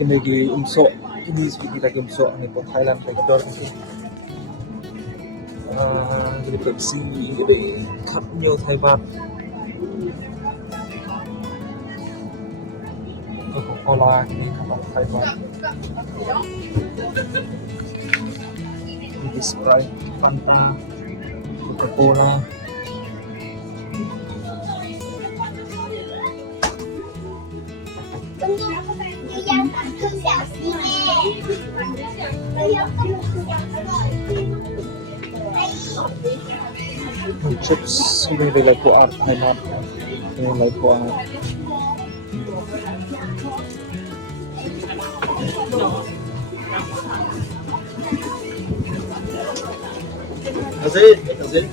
Kini Umsoh. Kini speaking lagi Umsoh ni po Thailand kay Dor jong. Kini Pepsi, kini cup nyo Thai baht. Coca-Cola, kini cup Thai baht. Kini Sprite, Fanta, Coca-Cola. Chips, ini nilai po art Thai baht. Ini nilai po art. That's it. That's it.